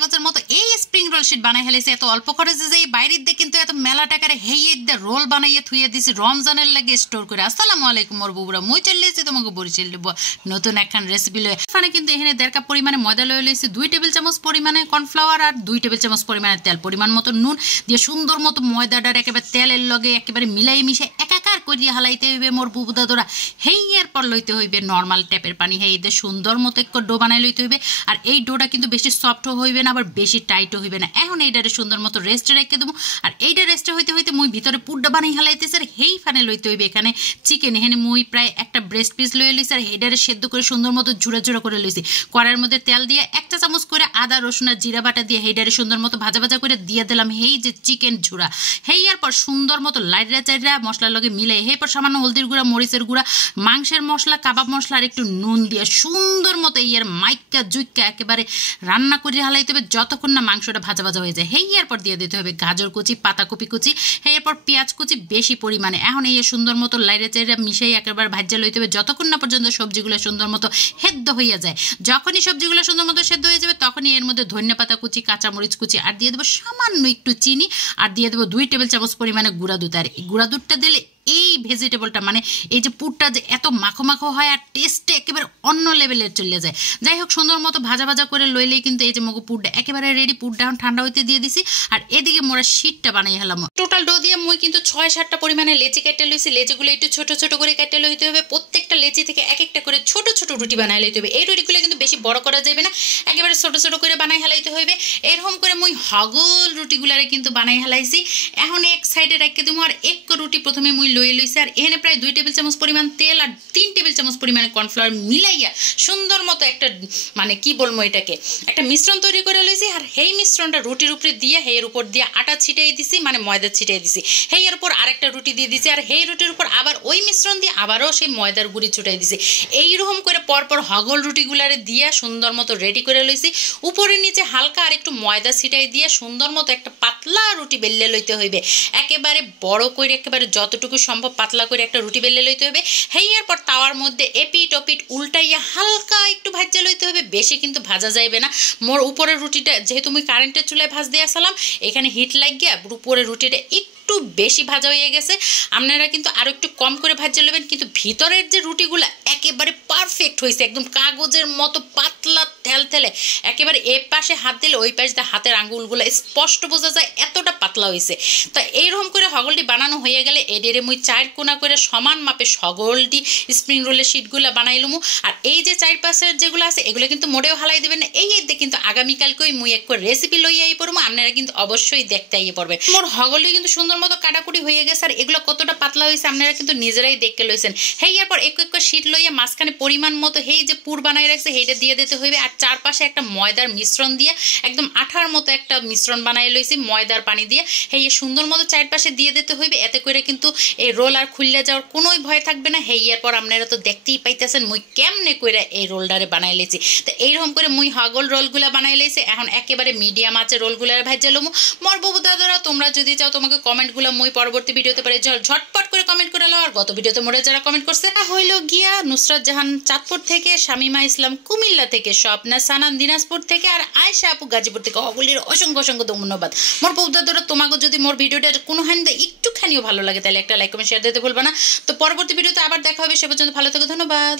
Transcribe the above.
কাগজের মতো এই স্প্রিং রোল শিট বানাই হেলেছে এত অল্প খরচে যে বাইরের দিয়ে কিন্তু এত মেলা টাকারে হেইয়ে দিয়ে রোল বানাইয়ে থুইয়ে দিছি রমজানের লাগে স্টোর করে। আসসালামু আলাইকুম মোর বুবুরা, মুই চলে এসেছি তোমাকে বরিশাল দেব নতুন একখান রেসিপি লয়ে। এখানে কিন্তু এখানে 1.5 কাপ পরিমাণে ময়দা লয়ে লইছি, 2 টেবিল চামচ পরিমাণে কর্নফ্লাওয়ার আর 2 টেবিল চামচ পরিমাণে তেল, পরিমাণ মতো নুন দিয়ে সুন্দর মতো ময়দাটার একেবারে তেলের লগে একেবারে মিলাই মিশে একাকার করিয়া হালাইতে হইবে মোর বুবু দাদুরা। হেইয়ের পর লইতে হইবে নর্মাল ট্যাপের পানি, হেই দিয়ে সুন্দর মতো একটু ডো বানাই লইতে হইবে। আর এই ডোটা কিন্তু বেশি সফটও হইবে না আবার বেশি টাইটও হইবে না। এখন এইটারে সুন্দর মতো রেস্টে রেখে দেবো। আর এইটা রেস্টে হইতে হইতে মুই ভিতরে পুড্ডা বানাই হালাইতেছে। আর হেই ফানে লইতে হইবে এখানে চিকেন, এখানে মুই প্রায় একটা ব্রেস্ট পিস লয়ে লইছি। আর এইটারে সেদ্ধ করে সুন্দর মতো ঝুড়া ঝুড়া করে লইছি। কড়াইয়ের মধ্যে তেল দিয়ে 1 চা চামচ করে আদা রসুন আর জিরা বাটা দিয়ে এইটারে সুন্দর মতো ভাজা ভাজা করে দিয়ে দিলাম হেই যে চিকেন ঝুড়া। হেইয়ার পর সুন্দর মতো লাইটরা চাইরা মশলার লগে মিলাই হেই পর সামান্য হলদির গুঁড়া, মরিচের গুঁড়া, মাংসের মশলা, কাবাব মশলা আর একটু নুন দিয়ে সুন্দর মতো ইয়ার মাইকা জুইকা একেবারে রান্না করে হালাইতে হবে যতক্ষণ না মাংসটা ভাজা ভাজা হয়ে যায়। হেইয়ার পর দিয়ে দিতে হবে গাজর কুচি, পাতাকপি কুচি, হেইয়ার পর পেঁয়াজ কুচি বেশি পরিমাণে। এখন এই সুন্দর মতো লাইটে চাইরা মিশাই একেবারে ভাজা লইতে হবে যতক্ষণ না পর্যন্ত সবজিগুলো সুন্দর মতো সেদ্ধ হইয়া যায়। যখনই সবজিগুলো সুন্দর মতো সেদ্ধ হয়ে যাবে তখনই এর মধ্যে ধনিয়া পাতা কুচি, কাঁচামরিচ কুচি আর দিয়ে দেবো সামান্য একটু চিনি আর দিয়ে দেবো 2 টেবিল চামচ পরিমাণে গুঁড়া দুধ। আর গুঁড়া দুধটা দিলে এই ভেজিটেবলটা মানে এই যে পুরটা যে এত মাখো মাখো হয় আর টেস্টে একেবারে অন্য লেভেলের চলে যায়। যাই হোক সুন্দর মতো ভাজা ভাজা করে লইলেই কিন্তু এই যে মগু পুরটা একেবারে রেডি। পুরটা এখন ঠান্ডা হইতে দিয়ে দিছি। আর এদিকে মোরা শীটটা বানাই হলাম। টোটাল ডো দিয়ে মুই কিন্তু 6-7টা পরিমাণে লেচি কেটে লইছি। লেচিগুলো একটু ছোট ছোট করে কেটে লইতে হবে। প্রত্যেকটা লেচি থেকে এক একটা করে ছোট ছোট রুটি বানাই লইতে হবে। এই রুটিগুলো কিন্তু বেশি বড় করা যাবে না, একেবারে ছোট ছোট করে বানাই হেলাইতে হইবে। এরকম করে মুই হগল রুটিগুলারে কিন্তু বানাই হেলাইছি। এখন এক সাইডে রেখে দিব। আর এক রুটি প্রথমে মুই লইয়ে লইছি। আর এখানে প্রায় 2 টেবিল চামচ পরিমাণ তেল আর 3 টেবিল চামচ পরিমাণে কর্নফ্লাওয়ার মিলাইয়া সুন্দর মতো একটা মানে কি বলবো এটাকে একটা মিশ্রণ তৈরি করে লইছি। আর এই মিশ্রণটা রুটির উপরে দিয়ে এর উপর দিয়ে আটা ছিটাই দিছি, মানে ময়দা ছিটাই দিছি। এর উপর আরেকটা রুটি দিয়ে দিছি। আর এই রুটির উপর আবার ওই মিশ্রণ দিয়ে আবারও সেই ময়দার গুঁড়ি ছুটাই দিছি। এইরকম করে পরপর হগল রুটিগুলারে দিয়া সুন্দর মতো রেডি করে লইছি। উপরে নিচে হালকা আর একটু ময়দা ছিটাই দিয়ে সুন্দর মতো একটা পাতলা রুটি বেললে লইতে হইবে। একেবারে বড় করে একেবারে যতটুকু সম্ভব পাতলা করে একটা রুটি বেলে লইতে হবে। হেইয়ার পর তাওয়ার মধ্যে এপিট ওপিট উল্টাইয়া হালকা একটু ভাজা লইতে হবে, বেশি কিন্তু ভাজা যাইবে না। মোর উপরের রুটিটা যেহেতু আমি কারেন্টের চুলায় ভাজ দিয়ে আসলাম, এখানে হিট লাগিয়া উপরের রুটিটা একটু বেশি ভাজা হয়ে গেছে। আপনারা কিন্তু আরো একটু কম করে ভাজা নেবেন। কিন্তু ভিতরের যে রুটিগুলো একেবারে পারফেক্ট হয়েছে, একদম কাগজের মতো পাতলা থেলথেলে, একেবারে এ পাশে হাত দিলে ওই পাশে হাতের আঙ্গুলগুলো স্পষ্ট বোঝা যায় এতটা পাতলা হয়েছে। তো এইরকম করে হগলটি বানানো হয়ে গেলে এডেরে মুই 4 কোনা করে সমান মাপে হগলটি স্প্রিং রোলের শিটগুলো বানাইলুমু। আর এই যে 4 পাশের যেগুলো আছে এগুলো কিন্তু মোটেও হালাই দেবেন না। এই এতে কিন্তু আগামীকালকেই মুই এক রেসিপি লইয়া আই পড়বো, আপনারা কিন্তু অবশ্যই দেখতে আইয়ে পড়বেন। মোর হগলটি কিন্তু সুন্দর মতো কাটাকুটি হয়ে গেছে। আর এগুলো কতটা পাতলা হয়েছে আপনারা কিন্তু নিজেরাই দেখতে লইছেন। হেইয়ার পর এক এক শীট লইয়া মাঝখানে পরিমাণ মতো হেই যে পুর বানাই রাখছে সেইটা দিয়ে দিতে হইবে। আর চারপাশে একটা ময়দার মিশ্রণ দিয়ে একদম আঠার মতো একটা মিশ্রণ বানাই লইছি ময়দার পানি দিয়ে। হেই সুন্দর মতো চারপাশে দিয়ে দিতে হইবে। এতে করে কিন্তু এই রোল আর খুললে যাওয়ার কোনোই ভয় থাকবে না। হেইয়ার পর আপনারা তো দেখতেই পাইতেছেন মুই কেমনে করে এই রোলটারে বানাই লেছি। তো এইরকম করে মুই হগল রোলগুলা বানাই লেছি। এখন একেবারে মিডিয়াম আছে রোলগুলার ভাজা লমু। মোর বাবু দাদারা তোমরা যদি চাও তোমাকে কমেন্টগুলো মুই পরবর্তী ভিডিওতে পারে ঝটপট করে কমেন্ট করে লাও। আর গত ভিডিওতে মোরে যারা কমেন্ট করছে হইল গিয়া নুসরাত জাহান চাঁদপুর থেকে, শামিমা ইসলাম কুমিল্লা থেকে, স্বপ্না সানান দিনাজপুর থেকে আর আয়েশা আপু গাজীপুর থেকে। হগলির অসংখ্য অসংখ্য ধন্যবাদ। মোর বাবু দাদারা তোমাকে যদি মোর ভিডিওটা কোনো হান্ডে একটুখানিও ভালো লাগে তাহলে একটা লাইক কমেন্ট শেয়ার দিতে ভুলবা না। তো পরবর্তী ভিডিওতে আবার দেখা হবে, সে পর্যন্ত ভালো থেকো, ধন্যবাদ।